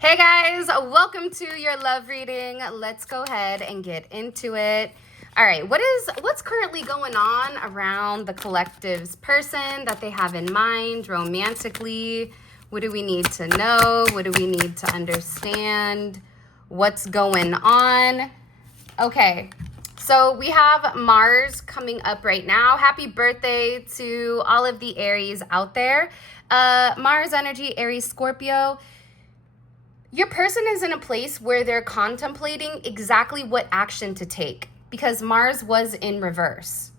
Hey guys, welcome to your love reading. Let's go ahead and get into it. All right, what's currently going on around the collective's person that they have in mind romantically? What do we need to know? What do we need to understand? What's going on? Okay, so we have Mars coming up right now. Happy birthday to all of the Aries out there. Mars energy, Aries, Scorpio. Your person is in a place where they're contemplating exactly what action to take because Mars was in reverse.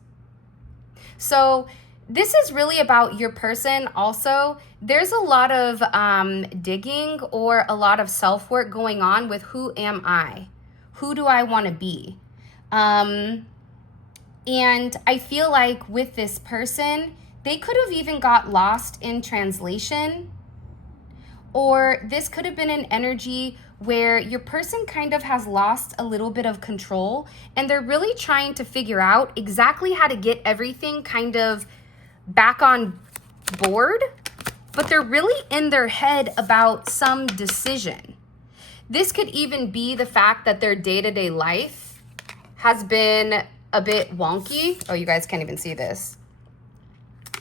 So this is really about your person also. There's a lot of digging or a lot of self-work going on with who am I? Who do I want to be? And I feel like with this person, they could have even got lost in translation. Or this could have been an energy where your person kind of has lost a little bit of control and they're really trying to figure out exactly how to get everything kind of back on board, but they're really in their head about some decision. This could even be the fact that their day-to-day life has been a bit wonky. Oh, you guys can't even see this.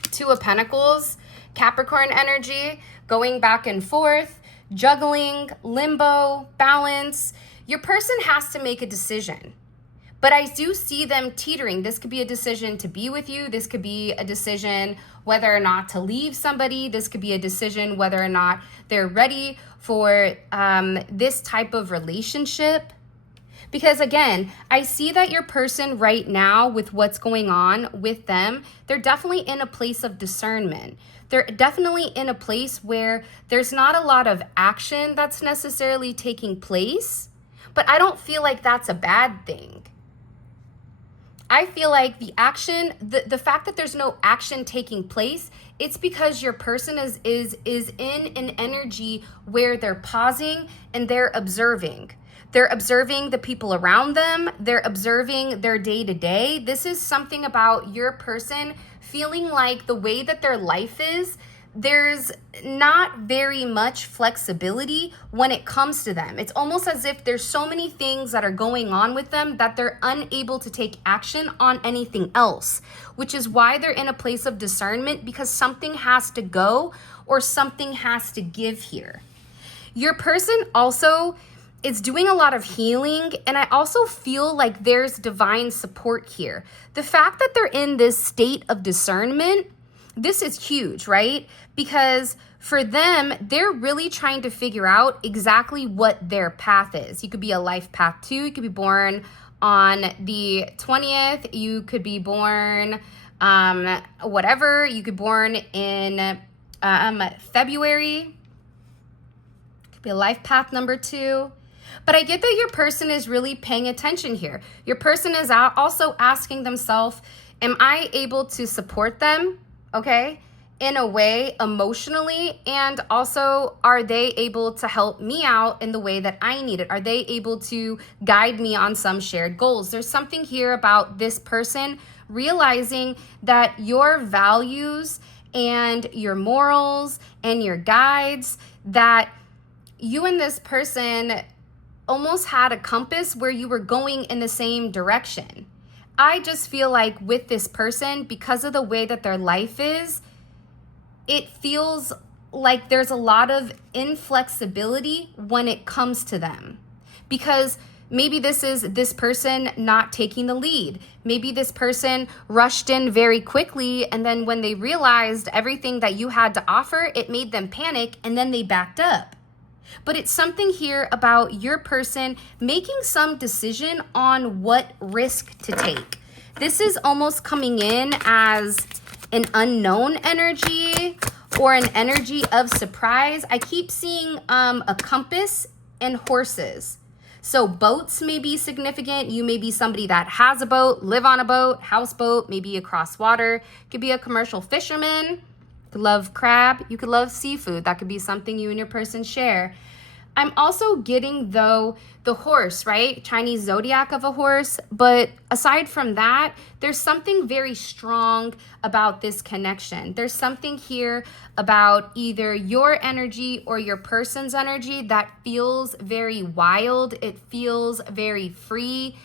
Two of Pentacles, Capricorn energy, going back and forth, juggling, limbo, balance. Your person has to make a decision. But I do see them teetering. This could be a decision to be with you. This could be a decision whether or not to leave somebody. This could be a decision whether or not they're ready for this type of relationship. Because again, I see that your person right now with what's going on with them, they're definitely in a place of discernment. They're definitely in a place where there's not a lot of action that's necessarily taking place, but I don't feel like that's a bad thing. I feel like the action, the fact that there's no action taking place, it's because your person is in an energy where they're pausing and they're observing. They're observing the people around them. They're observing their day-to-day. This is something about your person feeling like the way that their life is, there's not very much flexibility when it comes to them. It's almost as if there's so many things that are going on with them that they're unable to take action on anything else, which is why they're in a place of discernment because something has to go or something has to give here. Your person also is doing a lot of healing, and I also feel like there's divine support here. The fact that they're in this state of discernment, this is huge, right? Because for them, they're really trying to figure out exactly what their path is. You could be a life path too. You could be born on the 20th. You could be born whatever. You could be born in February. Could be a life path number 2. But I get that your person is really paying attention here. Your person is also asking themselves, am I able to support them, okay, in a way emotionally? And also, are they able to help me out in the way that I need it? Are they able to guide me on some shared goals? There's something here about this person realizing that your values and your morals and your guides, that you and this person almost had a compass where you were going in the same direction. I just feel like with this person, because of the way that their life is, it feels like there's a lot of inflexibility when it comes to them. Because maybe this is this person not taking the lead. Maybe this person rushed in very quickly, and then when they realized everything that you had to offer, it made them panic, and then they backed up. But it's something here about your person making some decision on what risk to take. This is almost coming in as an unknown energy or an energy of surprise. I keep seeing a compass and horses. So boats may be significant. You may be somebody that has a boat, live on a boat, houseboat, maybe across water. Could be a commercial fisherman. You could love crab. You could love seafood. That could be something you and your person share. I'm also getting, though, the horse, right? Chinese zodiac of a horse. But aside from that, there's something very strong about this connection. There's something here about either your energy or your person's energy that feels very wild. It feels very free.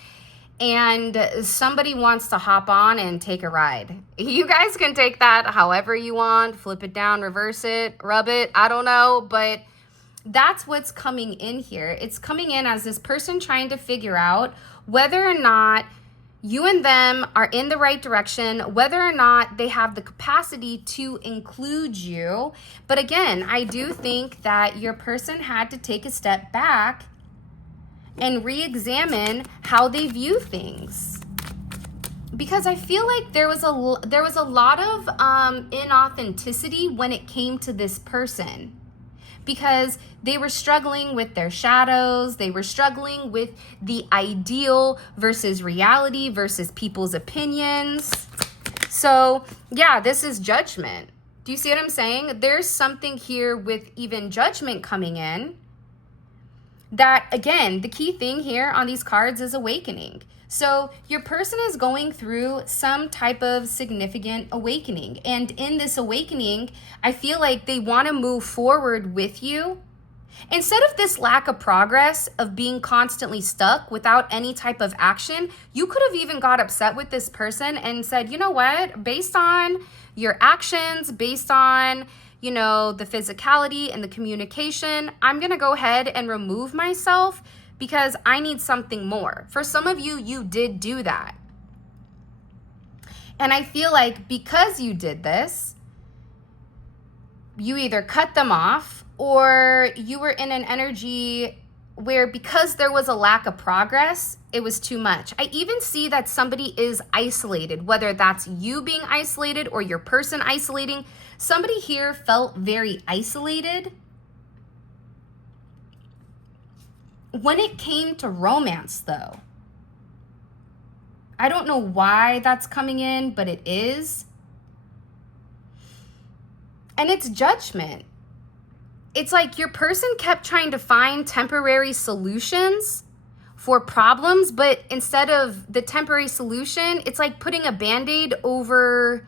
And somebody wants to hop on and take a ride. You guys can take that however you want, flip it down, reverse it, rub it, I don't know, but that's what's coming in here. It's coming in as this person trying to figure out whether or not you and them are in the right direction, whether or not they have the capacity to include you. But again, I do think that your person had to take a step back and re-examine how they view things. Because I feel like there was a lot of inauthenticity when it came to this person. Because they were struggling with their shadows, they were struggling with the ideal versus reality versus people's opinions. So yeah, this is judgment. Do you see what I'm saying? There's something here with even judgment coming in. That, again, the key thing here on these cards is awakening. So your person is going through some type of significant awakening. And in this awakening, I feel like they want to move forward with you. Instead of this lack of progress, of being constantly stuck without any type of action, you could have even got upset with this person and said, you know what, based on your actions, based on the physicality and the communication, I'm going to go ahead and remove myself because I need something more. For some of you, you did do that. And I feel like because you did this, you either cut them off or you were in an energy where because there was a lack of progress, it was too much. I even see that somebody is isolated, whether that's you being isolated or your person isolating. Somebody here felt very isolated. When it came to romance, though, I don't know why that's coming in, but it is. And it's judgment. It's like your person kept trying to find temporary solutions for problems, but instead of the temporary solution, it's like putting a Band-Aid over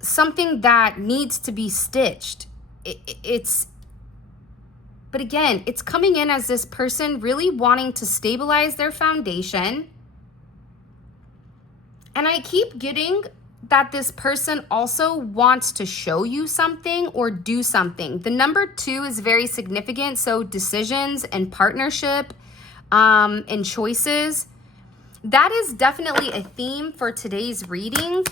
something that needs to be stitched. But again, it's coming in as this person really wanting to stabilize their foundation. And I keep getting that this person also wants to show you something or do something. The number 2 is very significant. So decisions and partnership and choices. That is definitely a theme for today's reading.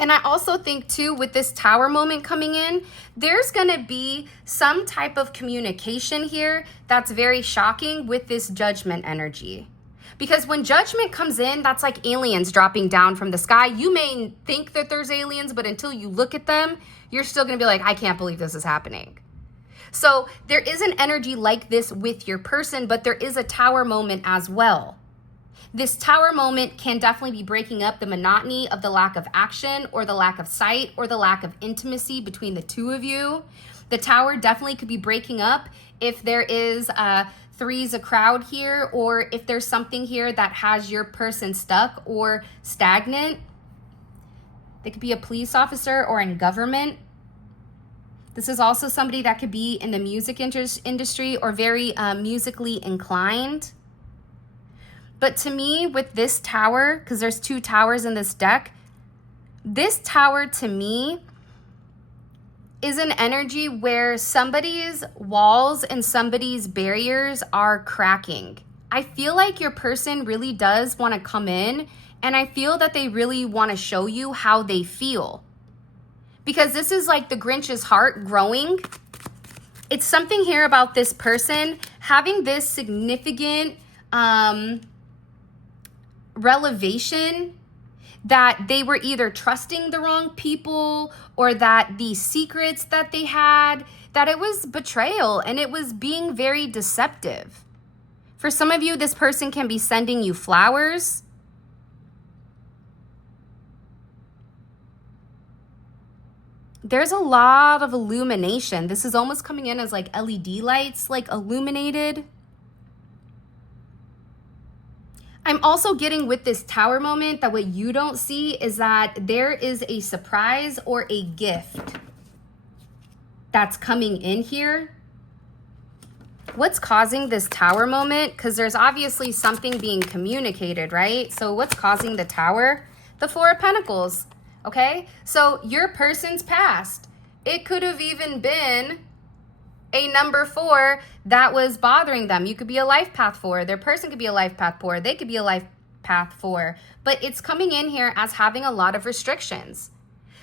And I also think too, with this Tower moment coming in, there's gonna be some type of communication here that's very shocking with this judgment energy. Because when judgment comes in, that's like aliens dropping down from the sky. You may think that there's aliens, but until you look at them, you're still gonna be like, I can't believe this is happening. So there is an energy like this with your person, but there is a Tower moment as well. This Tower moment can definitely be breaking up the monotony of the lack of action or the lack of sight or the lack of intimacy between the two of you. The Tower definitely could be breaking up if there is three's a crowd here, or if there's something here that has your person stuck or stagnant. They could be a police officer or in government. This is also somebody that could be in the music industry or very musically inclined. But to me, with this Tower, because there's 2 towers in this deck, this Tower to me is an energy where somebody's walls and somebody's barriers are cracking. I feel like your person really does want to come in, and I feel that they really want to show you how they feel. Because this is like the Grinch's heart growing. It's something here about this person having this significant revelation that they were either trusting the wrong people or that the secrets that they had, that it was betrayal and it was being very deceptive. For some of you, this person can be sending you flowers. There's a lot of illumination. This is almost coming in as like LED lights, like illuminated. I'm also getting with this Tower moment that what you don't see is that there is a surprise or a gift that's coming in here. What's causing this Tower moment? Because there's obviously something being communicated, right? So what's causing the Tower? The Four of Pentacles, okay? So your person's past. It could have even been a number 4 that was bothering them. You could be a life path 4. Their person could be a life path 4. They could be a life path 4. But it's coming in here as having a lot of restrictions.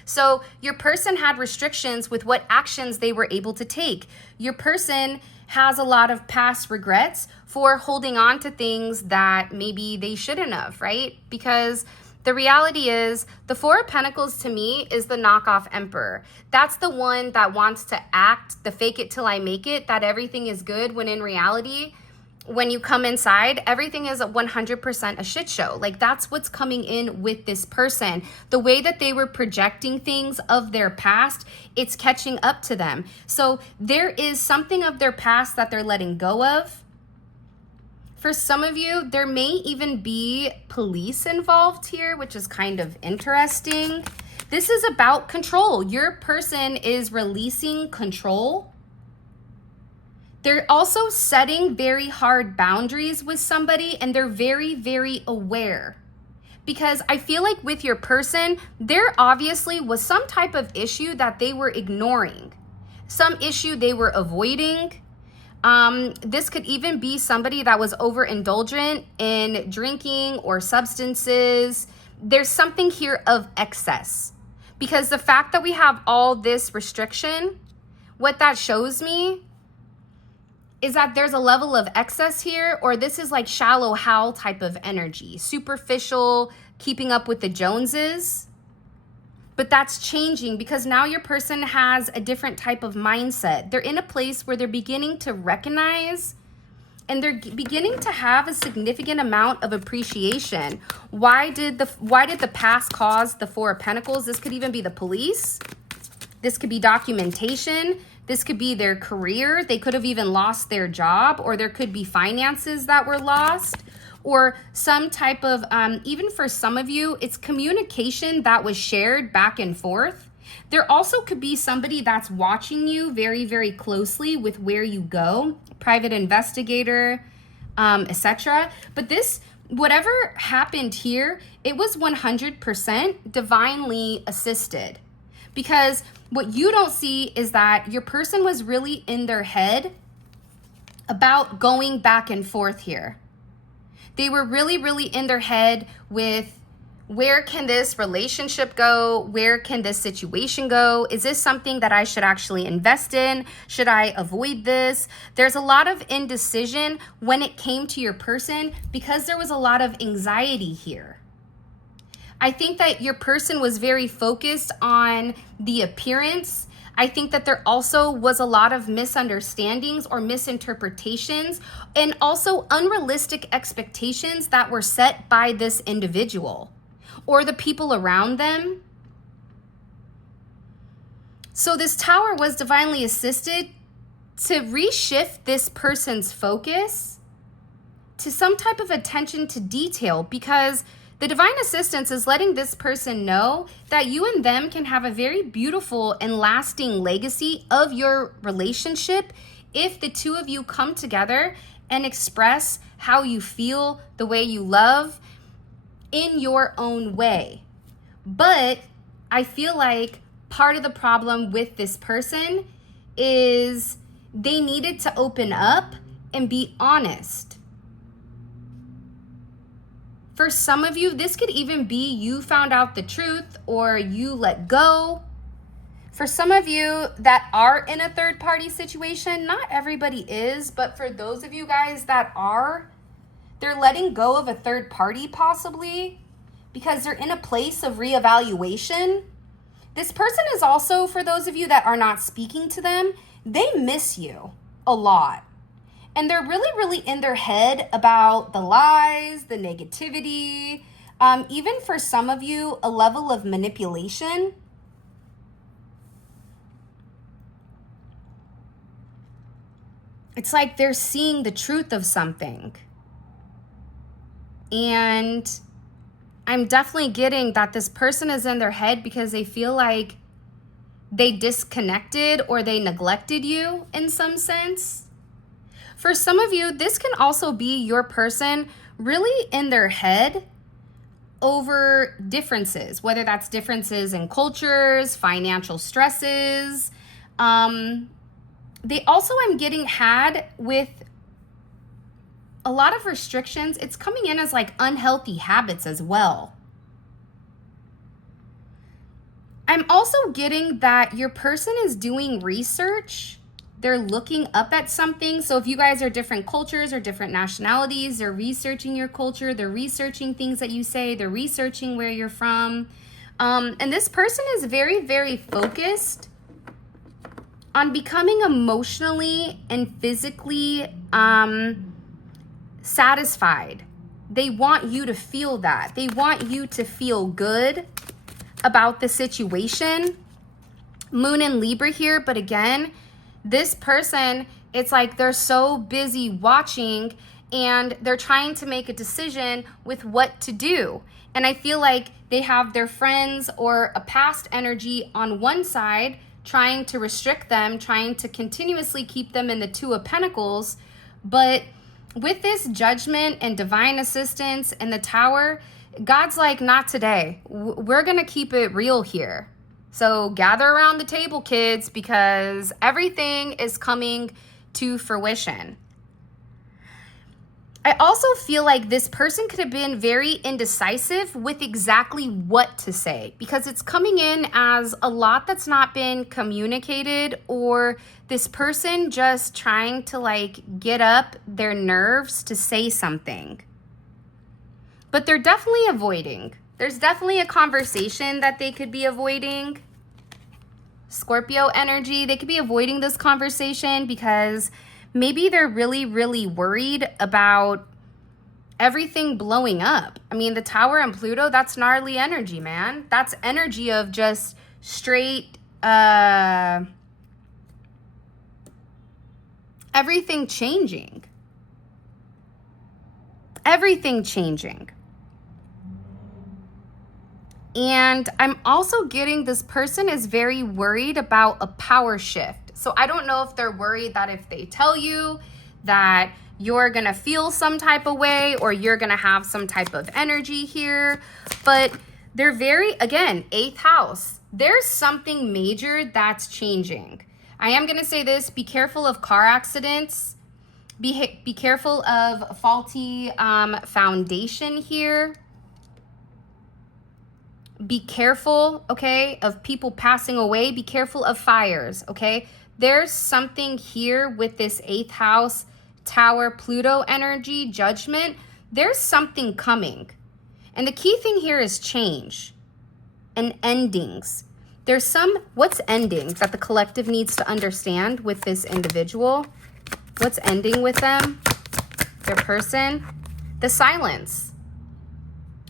So your person had restrictions with what actions they were able to take. Your person has a lot of past regrets for holding on to things that maybe they shouldn't have, right? Because the reality is the Four of Pentacles to me is the knockoff emperor. That's the one that wants to act the fake it till I make it, that everything is good, when in reality, when you come inside, everything is 100% a shit show. Like, that's what's coming in with this person. The way that they were projecting things of their past, it's catching up to them. So there is something of their past that they're letting go of. For some of you, there may even be police involved here, which is kind of interesting. This is about control. Your person is releasing control. They're also setting very hard boundaries with somebody, and they're very, very aware. Because I feel like with your person, there obviously was some type of issue that they were ignoring, some issue they were avoiding. This could even be somebody that was overindulgent in drinking or substances. There's something here of excess, because the fact that we have all this restriction, what that shows me is that there's a level of excess here, or this is like shallow Hal type of energy, superficial, keeping up with the Joneses. But that's changing because now your person has a different type of mindset. They're in a place where they're beginning to recognize and they're beginning to have a significant amount of appreciation. Why did the past cause the Four of Pentacles? This could even be the police. This could be documentation. This could be their career. They could have even lost their job, or there could be finances that were lost, or some type of, even for some of you, it's communication that was shared back and forth. There also could be somebody that's watching you very, very closely with where you go, private investigator, etc. But this, whatever happened here, it was 100% divinely assisted. Because what you don't see is that your person was really in their head about going back and forth here. They were really, really in their head with, where can this relationship go? Where can this situation go? Is this something that I should actually invest in? Should I avoid this? There's a lot of indecision when it came to your person because there was a lot of anxiety here. I think that your person was very focused on the appearance. I think that there also was a lot of misunderstandings or misinterpretations, and also unrealistic expectations that were set by this individual or the people around them. So this Tower was divinely assisted to reshift this person's focus to some type of attention to detail, because the divine assistance is letting this person know that you and them can have a very beautiful and lasting legacy of your relationship if the two of you come together and express how you feel, the way you love, in your own way. But I feel like part of the problem with this person is they needed to open up and be honest. For some of you, this could even be you found out the truth or you let go. For some of you that are in a third party situation, not everybody is, but for those of you guys that are, they're letting go of a third party possibly because they're in a place of reevaluation. This person is also, for those of you that are not speaking to them, they miss you a lot. And they're really, really in their head about the lies, the negativity, even for some of you, a level of manipulation. it's like they're seeing the truth of something. And I'm definitely getting that this person is in their head because they feel like they disconnected or they neglected you in some sense. For some of you, this can also be your person really in their head over differences, whether that's differences in cultures, financial stresses. They also, I'm getting had with a lot of restrictions. It's coming in as like unhealthy habits as well. I'm also getting that your person is doing research. They're looking up at something. So if you guys are different cultures or different nationalities, they're researching your culture. They're researching things that you say. They're researching where you're from. And this person is very, very focused on becoming emotionally and physically satisfied. They want you to feel that. They want you to feel good about the situation. Moon in Libra here, but again, this person, it's like they're so busy watching and they're trying to make a decision with what to do. And I feel like they have their friends or a past energy on one side trying to restrict them, trying to continuously keep them in the Two of Pentacles. But with this Judgment and divine assistance and the Tower, God's like, not today. We're going to keep it real here. So gather around the table, kids, because everything is coming to fruition. I also feel like this person could have been very indecisive with exactly what to say, because it's coming in as a lot that's not been communicated, or this person just trying to like get up their nerves to say something. But they're definitely avoiding. There's definitely a conversation that they could be avoiding. Scorpio energy, they could be avoiding this conversation because maybe they're really, really worried about everything blowing up. I mean, the Tower and Pluto, that's gnarly energy, man. That's energy of just straight, everything changing. Everything changing. And I'm also getting this person is very worried about a power shift. So I don't know if they're worried that if they tell you that you're going to feel some type of way or you're going to have some type of energy here. But they're very, again, 8th house. There's something major that's changing. I am going to say this. Be careful of car accidents. Be careful of faulty foundation here. Be careful, okay, of people passing away. Be careful of fires, okay? There's something here with this 8th house, Tower, Pluto energy, Judgment. There's something coming. And the key thing here is change and endings. There's what's ending that the collective needs to understand with this individual? What's ending with them? Their person? The silence.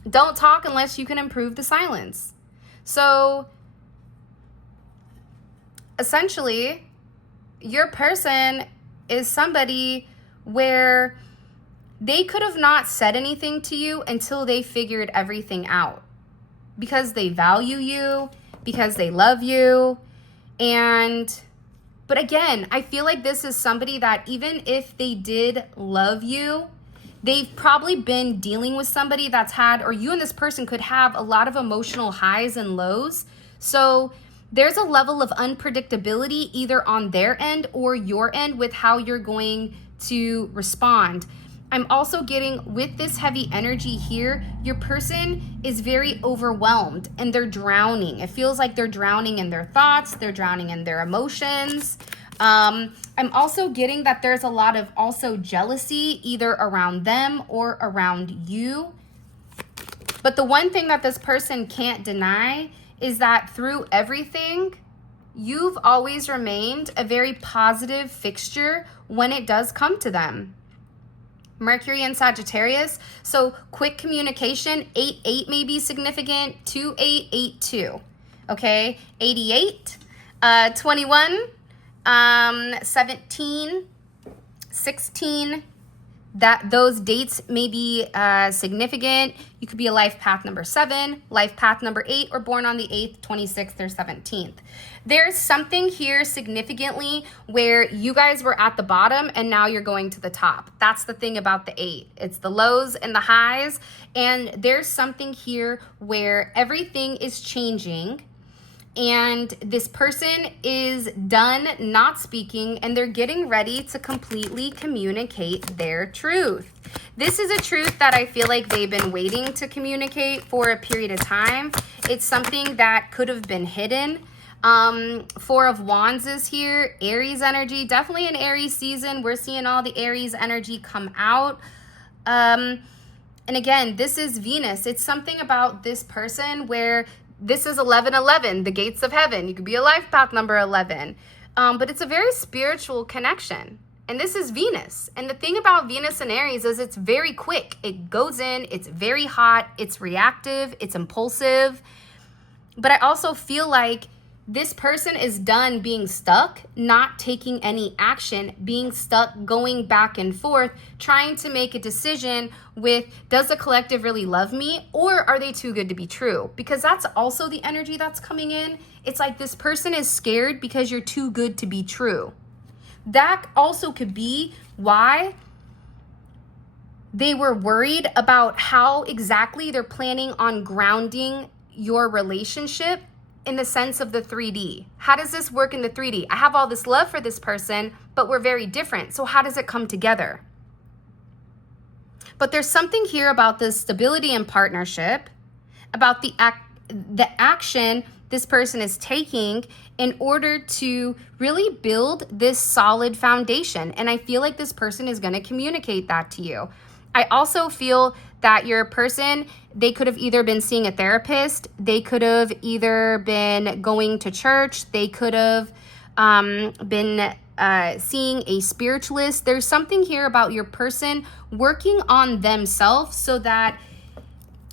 Don't talk unless you can improve the silence. So essentially, your person is somebody where they could have not said anything to you until they figured everything out, because they value you, because they love you. But again, I feel like this is somebody that even if they did love you, they've probably been dealing with somebody that's had, or you and this person could have a lot of emotional highs and lows. So there's a level of unpredictability either on their end or your end with how you're going to respond. I'm also getting with this heavy energy here, your person is very overwhelmed and they're drowning. It feels like they're drowning in their thoughts. They're drowning in their emotions. I'm also getting that there's a lot of also jealousy either around them or around you. But the one thing that this person can't deny is that through everything, you've always remained a very positive fixture when it does come to them. Mercury and Sagittarius, so quick communication, 8-8 may be significant, 2-8, 8-2, okay? 88, 21, 17, 16, that those dates may be significant. You could be a life path number 7, life path number 8, or born on the 8th, 26th, or 17th. There's something here significantly where you guys were at the bottom and now you're going to the top. That's the thing about the 8. It's the lows and the highs. And there's something here where everything is changing. And this person is done not speaking and they're getting ready to completely communicate their truth. This is a truth that I feel like they've been waiting to communicate for a period of time. It's something that could have been hidden. 4 of Wands is here. Aries energy, definitely an Aries season. We're seeing all the Aries energy come out. And again, this is Venus. It's something about this person where this is 1111, the gates of heaven. You could be a life path number 11. But it's a very spiritual connection. And this is Venus. And the thing about Venus and Aries is it's very quick. It goes in, it's very hot, it's reactive, it's impulsive. But I also feel like this person is done being stuck, not taking any action, being stuck, going back and forth, trying to make a decision with, does the collective really love me, or are they too good to be true? Because that's also the energy that's coming in. It's like this person is scared because you're too good to be true. That also could be why they were worried about how exactly they're planning on grounding your relationship in the sense of the 3D. How does this work in the 3D? I have all this love for this person, but we're very different. So how does it come together? But there's something here about the stability in partnership, about the action this person is taking in order to really build this solid foundation. And I feel like this person is going to communicate that to you. I also feel that your person, they could have either been seeing a therapist, they could have either been going to church, they could have been seeing a spiritualist. There's something here about your person working on themselves so that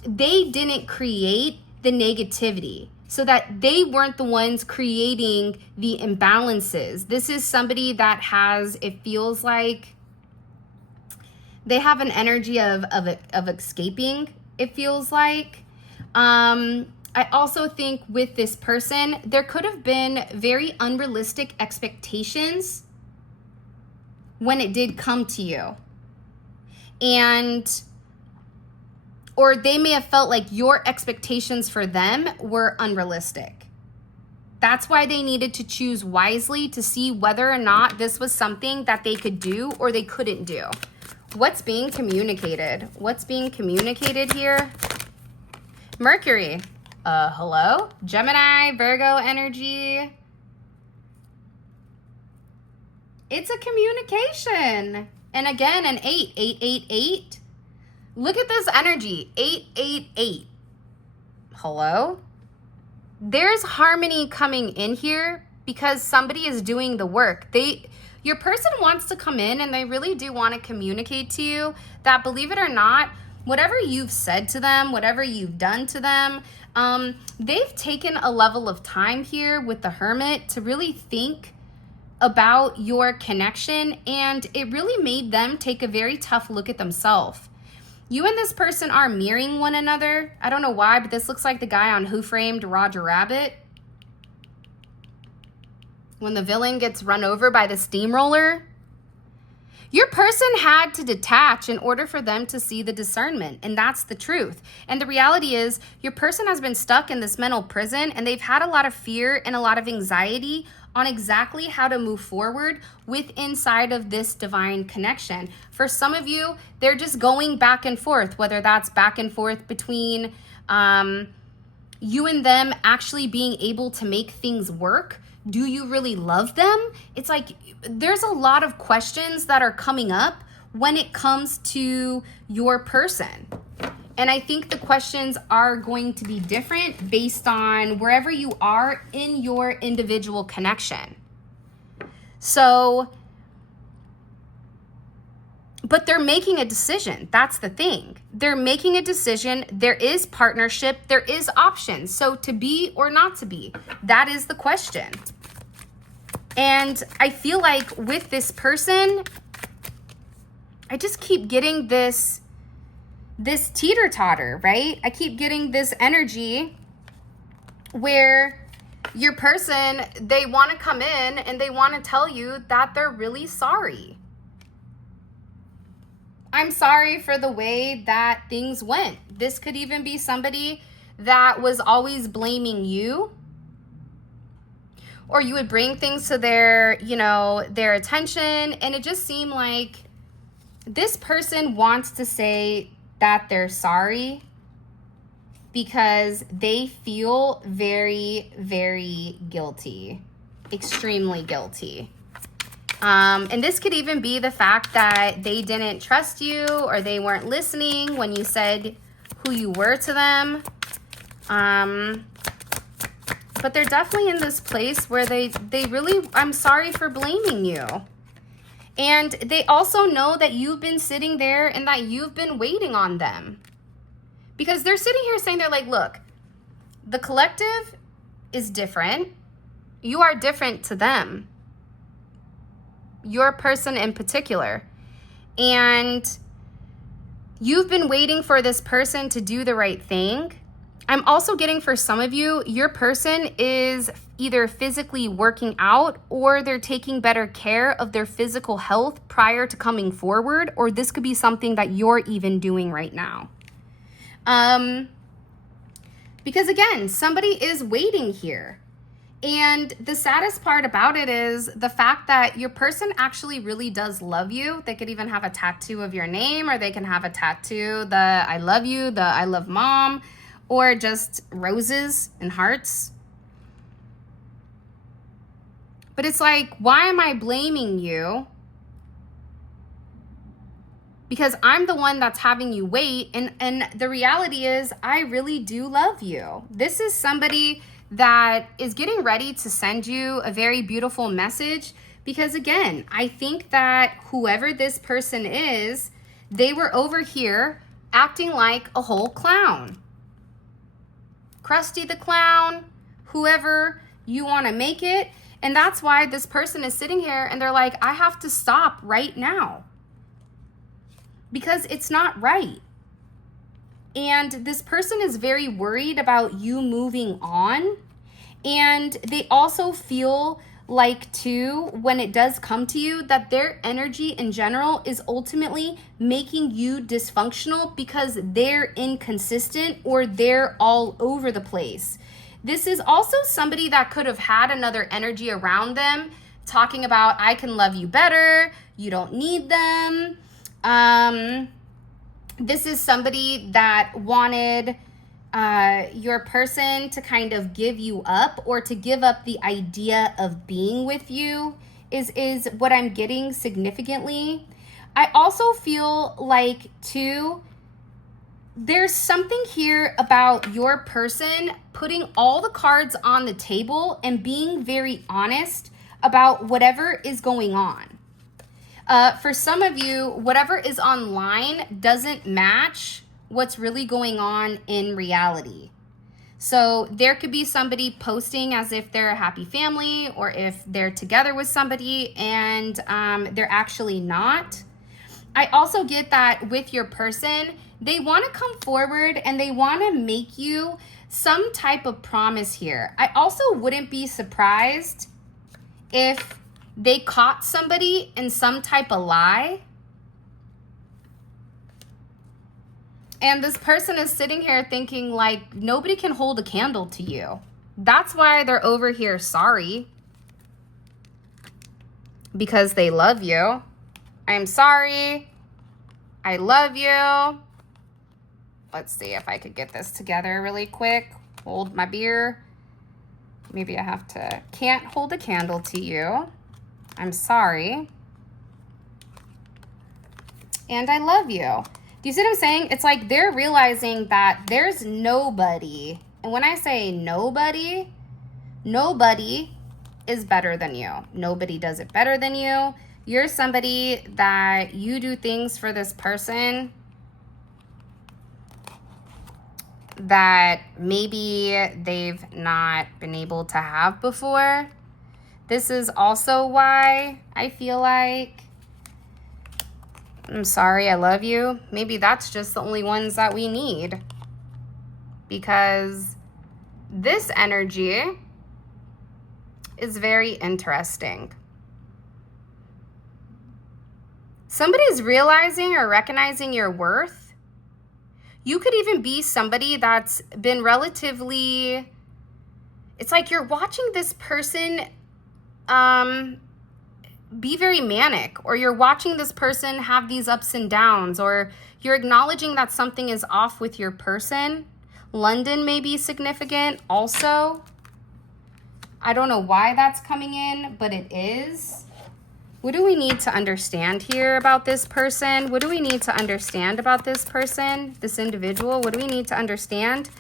they didn't create the negativity, so that they weren't the ones creating the imbalances. This is somebody that has, it feels like, they have an energy of escaping, it feels like. I also think with this person, there could have been very unrealistic expectations when it did come to you. Or they may have felt like your expectations for them were unrealistic. That's why they needed to choose wisely to see whether or not this was something that they could do or they couldn't do. What's being communicated? What's being communicated here? Mercury. Hello? Gemini, Virgo energy. It's a communication. And again, an 8, 888. Look at this energy, 888. Hello? There's harmony coming in here because somebody is doing the work. Your person wants to come in and they really do want to communicate to you that, believe it or not, whatever you've said to them, whatever you've done to them, they've taken a level of time here with the Hermit to really think about your connection, and it really made them take a very tough look at themselves. You and this person are mirroring one another. I don't know why, but this looks like the guy on Who Framed Roger Rabbit. When the villain gets run over by the steamroller. Your person had to detach in order for them to see the discernment, and that's the truth. And the reality is, your person has been stuck in this mental prison, and they've had a lot of fear and a lot of anxiety on exactly how to move forward with inside of this divine connection. For some of you, they're just going back and forth, whether that's back and forth between you and them actually being able to make things work. Do you really love them? It's like there's a lot of questions that are coming up when it comes to your person. And I think the questions are going to be different based on wherever you are in your individual connection. So, but they're making a decision. That's the thing. They're making a decision. There is partnership. There is options. So to be or not to be, that is the question. And I feel like with this person, I just keep getting this teeter-totter, right? I keep getting this energy where your person, they want to come in and they want to tell you that they're really sorry. I'm sorry for the way that things went. This could even be somebody that was always blaming you, or you would bring things to their attention, and it just seemed like this person wants to say that they're sorry because they feel very, very guilty, extremely guilty. And this could even be the fact that they didn't trust you, or they weren't listening when you said who you were to them. But they're definitely in this place where they really, I'm sorry for blaming you. And they also know that you've been sitting there and that you've been waiting on them. Because they're sitting here saying, they're like, look, the collective is different. You are different to them. Your person in particular. And you've been waiting for this person to do the right thing. I'm also getting, for some of you, your person is either physically working out, or they're taking better care of their physical health prior to coming forward, or this could be something that you're even doing right now. Because again, somebody is waiting here. And the saddest part about it is the fact that your person actually really does love you. They could even have a tattoo of your name, or they can have a tattoo, the I love you, the I love mom, or just roses and hearts. But it's like, why am I blaming you? Because I'm the one that's having you wait. And the reality is, I really do love you. This is somebody that is getting ready to send you a very beautiful message. Because again, I think that whoever this person is, they were over here acting like a whole clown. Krusty the Clown, whoever you want to make it. And that's why this person is sitting here and they're like, I have to stop right now. Because it's not right. And this person is very worried about you moving on. And they also feel like, too, when it does come to you, that their energy in general is ultimately making you dysfunctional because they're inconsistent or they're all over the place. This is also somebody that could have had another energy around them talking about, I can love you better, you don't need them. This is somebody that wanted your person to kind of give you up, or to give up the idea of being with you is what I'm getting significantly. I also feel like, too, there's something here about your person putting all the cards on the table and being very honest about whatever is going on. For some of you, whatever is online doesn't match what's really going on in reality. So there could be somebody posting as if they're a happy family, or if they're together with somebody and they're actually not. I also get that with your person, they want to come forward and they want to make you some type of promise here. I also wouldn't be surprised if they caught somebody in some type of lie. And this person is sitting here thinking like, nobody can hold a candle to you. That's why they're over here sorry. Because they love you. I'm sorry. I love you. Let's see if I could get this together really quick. Hold my beer. Maybe I have to, can't hold a candle to you. I'm sorry. And I love you. Do you see what I'm saying? It's like they're realizing that there's nobody. And when I say nobody, nobody is better than you. Nobody does it better than you. You're somebody that you do things for this person that maybe they've not been able to have before. This is also why I feel like I'm sorry, I love you. Maybe that's just the only ones that we need. Because this energy is very interesting. Somebody's realizing or recognizing your worth. You could even be somebody that's been relatively, it's like you're watching this person be very manic, or you're watching this person have these ups and downs, or you're acknowledging that something is off with your person. London may be significant also. I don't know why that's coming in, but it is. What do we need to understand here about this person? What do we need to understand about this person, this individual? What do we need to understand?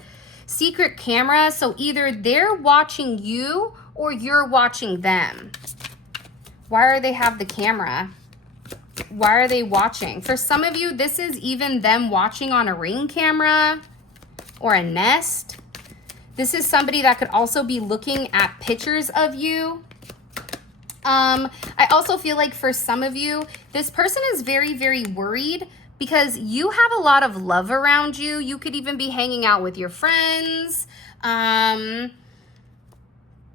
Secret camera. So either they're watching you or you're watching them. Why do they have the camera? Why are they watching? For some of you, this is even them watching on a Ring camera or a Nest. This is somebody that could also be looking at pictures of you. I also feel like for some of you, this person is very, very worried because you have a lot of love around you. You could even be hanging out with your friends.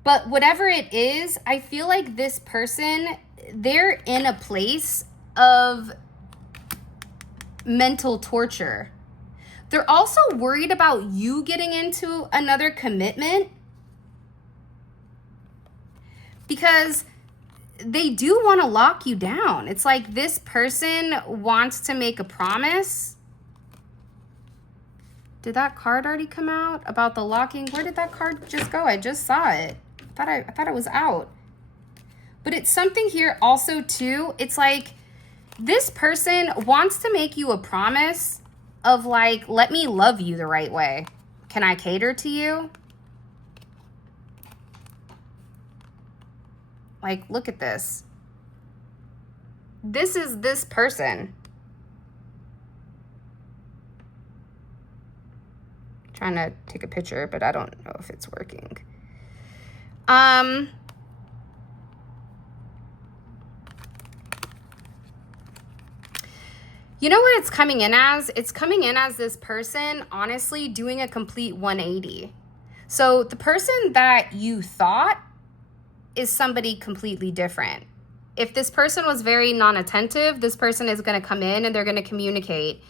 But whatever it is, I feel like this person, they're in a place of mental torture. They're also worried about you getting into another commitment because they do want to lock you down. It's like this person wants to make a promise. Did that card already come out about the locking? Where did that card just go? I just saw it. I thought it was out. But it's something here also too. It's like this person wants to make you a promise of like, let me love you the right way. Can I cater to you? Like, look at this. This is this person. Trying to take a picture, but I don't know if it's working. You know what it's coming in as? It's coming in as this person, honestly, doing a complete 180. So the person that you thought is somebody completely different. If this person was very non-attentive, this person is going to come in and they're going to communicate.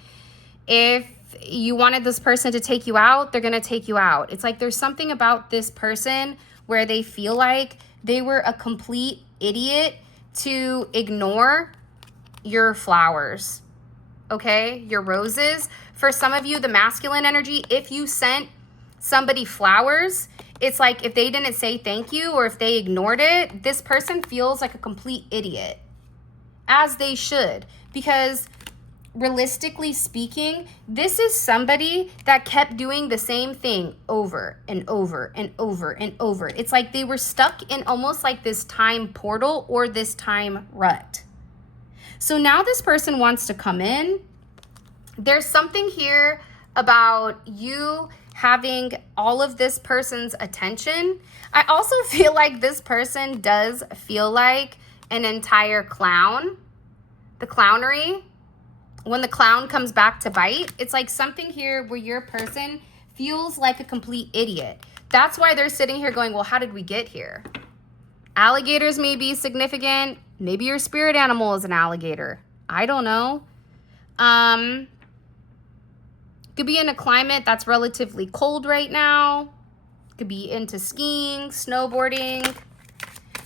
If you wanted this person to take you out, they're going to take you out. It's like there's something about this person where they feel like they were a complete idiot to ignore your flowers, okay? Your roses. For some of you, the masculine energy, if you sent somebody flowers, it's like if they didn't say thank you or if they ignored it, this person feels like a complete idiot, as they should, because realistically speaking, this is somebody that kept doing the same thing over and over and over and over. It's like they were stuck in almost like this time portal or this time rut. So now this person wants to come in. There's something here about you having all of this person's attention. I also feel like this person does feel like an entire clown. The clownery. When the clown comes back to bite, it's like something here where your person feels like a complete idiot. That's why they're sitting here going, well, how did we get here? Alligators may be significant. Maybe your spirit animal is an alligator. I don't know. Could be in a climate that's relatively cold right now. Could be into skiing, snowboarding.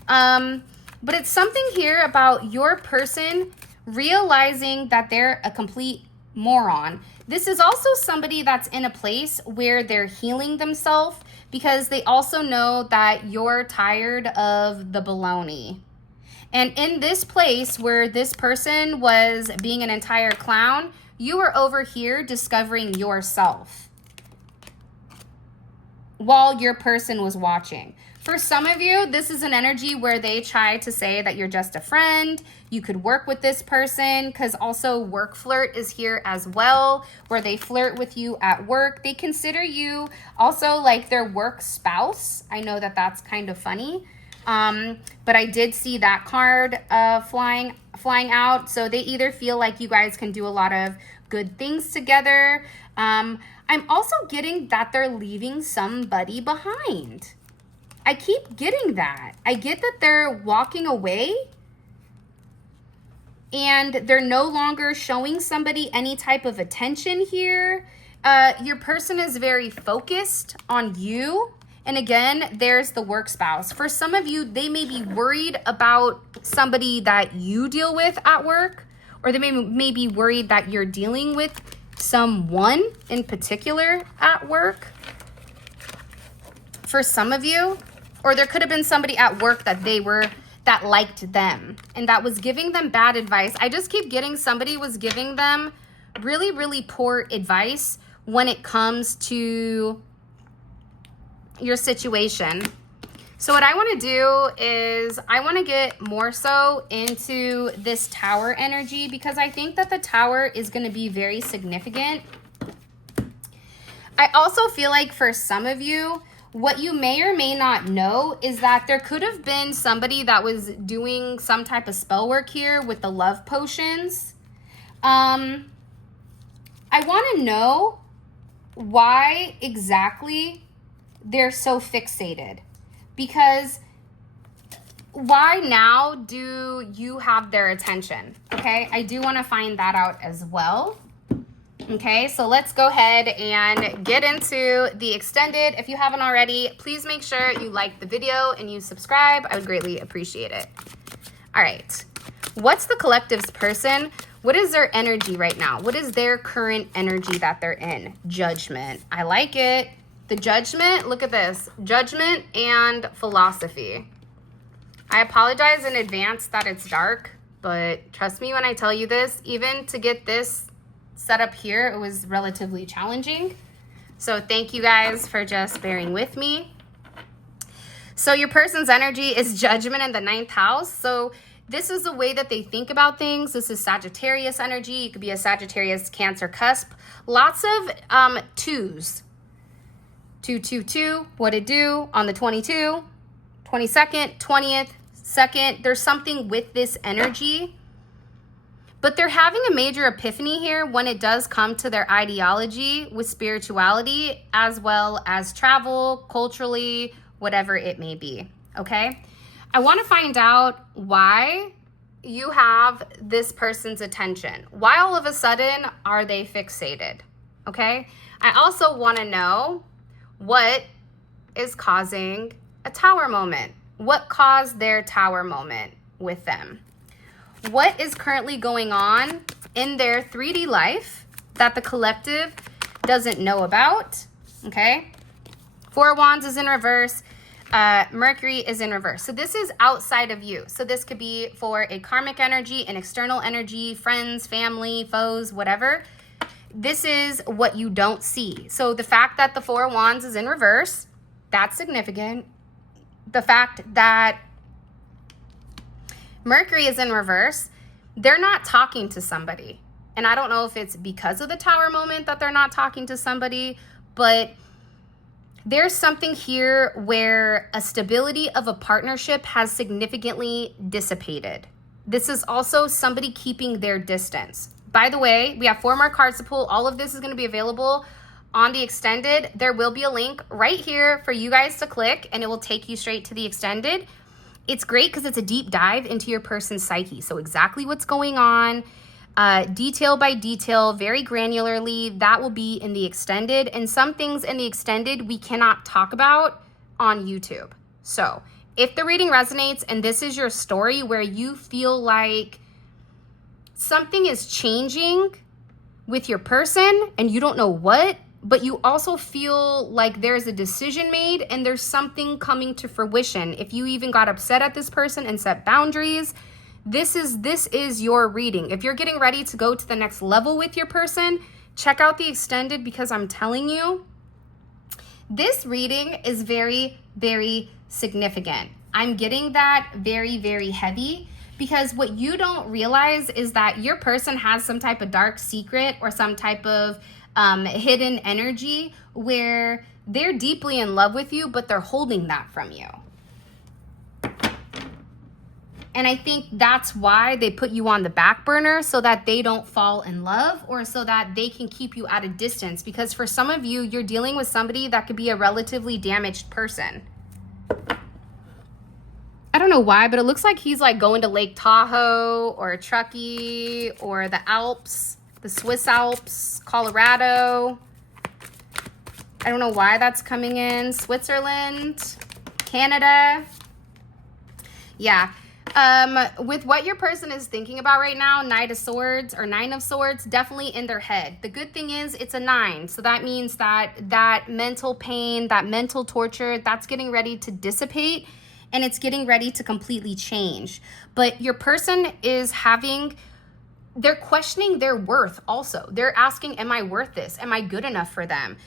But it's something here about your person realizing that they're a complete moron. This is also somebody that's in a place where they're healing themselves because they also know that you're tired of the baloney. And in this place where this person was being an entire clown, you were over here discovering yourself while your person was watching. For some of you, this is an energy where they try to say that you're just a friend. You could work with this person, because also work flirt is here as well, where they flirt with you at work. They consider you also like their work spouse. I know that that's kind of funny. But I did see that card flying out. So they either feel like you guys can do a lot of good things together. I'm also getting that they're leaving somebody behind. I keep getting that. I get that they're walking away and they're no longer showing somebody any type of attention here. Your person is very focused on you. And again, there's the work spouse. For some of you, they may be worried about somebody that you deal with at work, or they may be worried that you're dealing with someone in particular at work. For some of you, or there could have been somebody at work that that liked them and that was giving them bad advice. I just keep getting somebody was giving them really, really poor advice when it comes to your situation. So what I want to do is I want to get more so into this tower energy, because I think that the tower is going to be very significant. I also feel like for some of you, what you may or may not know is that there could have been somebody that was doing some type of spell work here with the love potions. I want to know why exactly they're so fixated, because why now do you have their attention? Okay, I do want to find that out as well. Okay, so let's go ahead and get into the extended. If you haven't already, please make sure you like the video and you subscribe. I would greatly appreciate it. All right, what's the collective's person? What is their energy right now? What is their current energy that they're in? Judgment. I like it. The judgment, look at this. Judgment and philosophy. I apologize in advance that it's dark, but trust me when I tell you this, even to get this set up here, it was relatively challenging. So thank you guys for just bearing with me. So your person's energy is judgment in the 9th house. So this is the way that they think about things. This is Sagittarius energy. It could be a Sagittarius Cancer cusp. Lots of twos. 222, what it do on the 22, 22nd, 20th, 2nd. There's something with this energy. But they're having a major epiphany here when it does come to their ideology with spirituality, as well as travel, culturally, whatever it may be, okay? I want to find out why you have this person's attention. Why all of a sudden are they fixated, okay? I also want to know what is causing a tower moment. What caused their tower moment with them? What is currently going on in their 3D life that the collective doesn't know about? Okay. 4 of Wands is in reverse. Mercury is in reverse. So this is outside of you. So this could be for a karmic energy, an external energy, friends, family, foes, whatever. This is what you don't see. So the fact that the 4 of Wands is in reverse, that's significant. The fact that Mercury is in reverse, they're not talking to somebody. And I don't know if it's because of the tower moment that they're not talking to somebody, but there's something here where a stability of a partnership has significantly dissipated. This is also somebody keeping their distance. By the way, we have 4 more cards to pull. All of this is going to be available on the extended. There will be a link right here for you guys to click, and it will take you straight to the extended. It's great because it's a deep dive into your person's psyche. So exactly what's going on, detail by detail, very granularly, that will be in the extended. And some things in the extended we cannot talk about on YouTube. So if the reading resonates and this is your story where you feel like something is changing with your person and you don't know what, but you also feel like there's a decision made and there's something coming to fruition. If you even got upset at this person and set boundaries, this is your reading. If you're getting ready to go to the next level with your person, check out the extended, because I'm telling you, this reading is very, very significant. I'm getting that very, very heavy, because what you don't realize is that your person has some type of dark secret or some type of hidden energy where they're deeply in love with you, but they're holding that from you. And I think that's why they put you on the back burner, so that they don't fall in love, or so that they can keep you at a distance. Because for some of you, you're dealing with somebody that could be a relatively damaged person. I don't know why, but it looks like he's like going to Lake Tahoe or Truckee or the Alps, the Swiss Alps, Colorado. I don't know why that's coming in. Switzerland, Canada. Yeah. With what your person is thinking about right now, Nine of Swords, definitely in their head. The good thing is it's a 9. So that means that mental pain, that mental torture, that's getting ready to dissipate, and it's getting ready to completely change. But your person is they're questioning their worth also. They're asking, am I worth this? Am I good enough for them?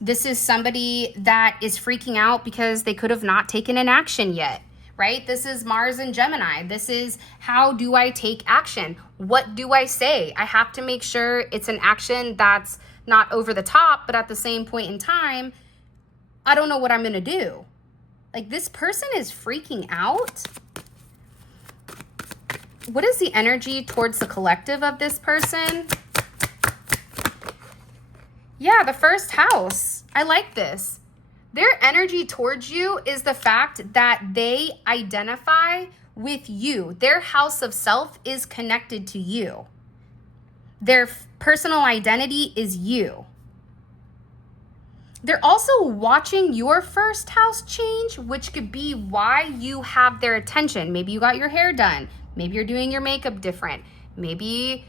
This is somebody that is freaking out because they could have not taken an action yet, right? This is Mars and Gemini. This is, how do I take action? What do I say? I have to make sure it's an action that's not over the top, but at the same point in time, I don't know what I'm going to do. Like, this person is freaking out. What is the energy towards the collective of this person? Yeah, the first house. I like this. Their energy towards you is the fact that they identify with you. Their house of self is connected to you. Their personal identity is you. They're also watching your first house change, which could be why you have their attention. Maybe you got your hair done. Maybe you're doing your makeup different. Maybe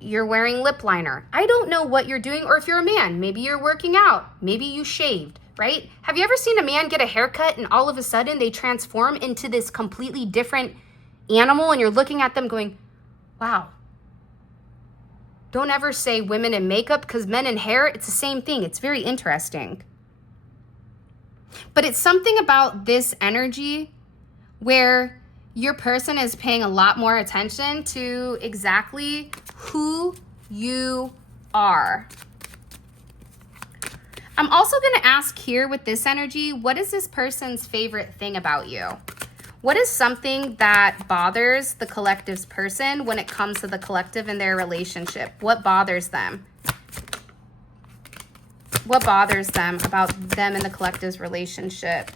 you're wearing lip liner. I don't know what you're doing. Or if you're a man, maybe you're working out. Maybe you shaved, right? Have you ever seen a man get a haircut and all of a sudden they transform into this completely different animal, and you're looking at them going, wow. Don't ever say women in makeup, because men in hair, it's the same thing. It's very interesting. But it's something about this energy where your person is paying a lot more attention to exactly who you are. I'm also going to ask here with this energy, what is this person's favorite thing about you? What is something that bothers the collective's person when it comes to the collective and their relationship? What bothers them? What bothers them about them and the collective's relationship?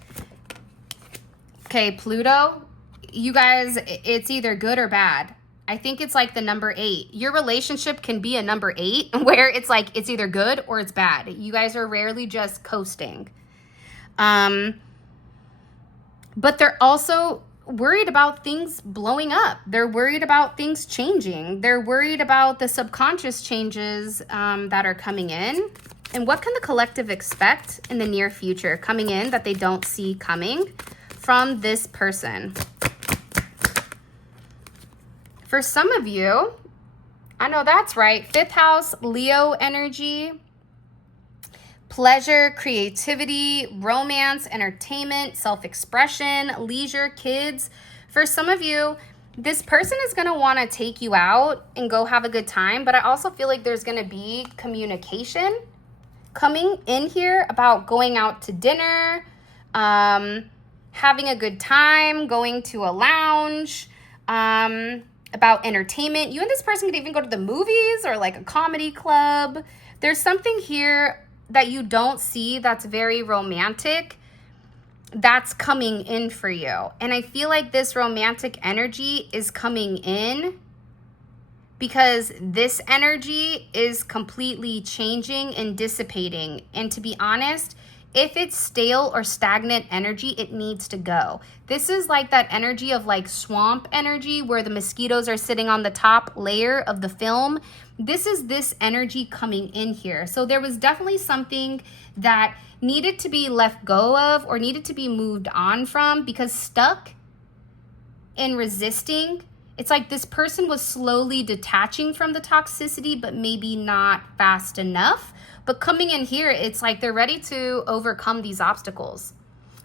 Okay, Pluto, you guys, it's either good or bad. I think it's like the number 8. Your relationship can be a number 8 where it's like it's either good or it's bad. You guys are rarely just coasting. But they're also worried about things blowing up. They're worried about things changing. They're worried about the subconscious changes that are coming in. And what can the collective expect in the near future coming in that they don't see coming from this person? For some of you, I know that's right, 5th house, Leo energy, pleasure, creativity, romance, entertainment, self-expression, leisure, kids. For some of you, this person is going to want to take you out and go have a good time, but I also feel like there's going to be communication coming in here about going out to dinner, having a good time, going to a lounge, about entertainment. You and this person could even go to the movies or like a comedy club. There's something here that you don't see that's very romantic that's coming in for you. And I feel like this romantic energy is coming in because this energy is completely changing and dissipating. And to be honest, if it's stale or stagnant energy, it needs to go. This is like that energy of like swamp energy where the mosquitoes are sitting on the top layer of the film. This is this energy coming in here. So there was definitely something that needed to be let go of or needed to be moved on from, because stuck and resisting, it's like this person was slowly detaching from the toxicity, but maybe not fast enough. But coming in here, it's like they're ready to overcome these obstacles.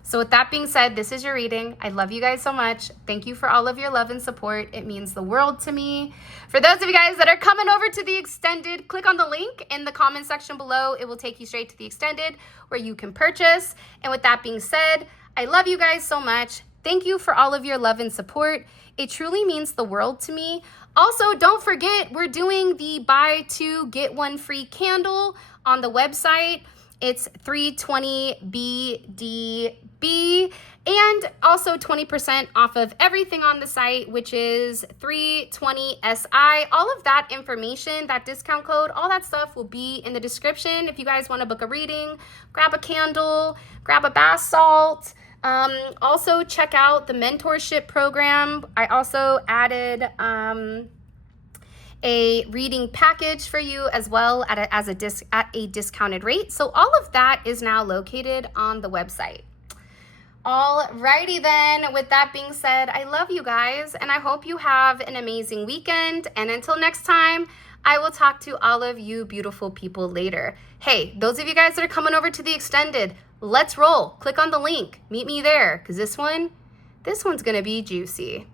So with that being said, this is your reading. I love you guys so much. Thank you for all of your love and support. It means the world to me. For those of you guys that are coming over to the extended, click on the link in the comment section below. It will take you straight to the extended where you can purchase. And with that being said, I love you guys so much. Thank you for all of your love and support. It truly means the world to me. Also, don't forget, we're doing the buy two, get one free candle on the website. It's 320BDB, and also 20% off of everything on the site, which is 320SI. All of that information, that discount code, all that stuff will be in the description. If you guys want to book a reading, grab a candle, grab a bath salt. Also check out the mentorship program. I also added a reading package for you as well at a discounted rate. So all of that is now located on the website. Alrighty then, with that being said, I love you guys and I hope you have an amazing weekend. And until next time, I will talk to all of you beautiful people later. Hey, those of you guys that are coming over to the extended, let's roll. Click on the link. Meet me there, because this one's gonna be juicy.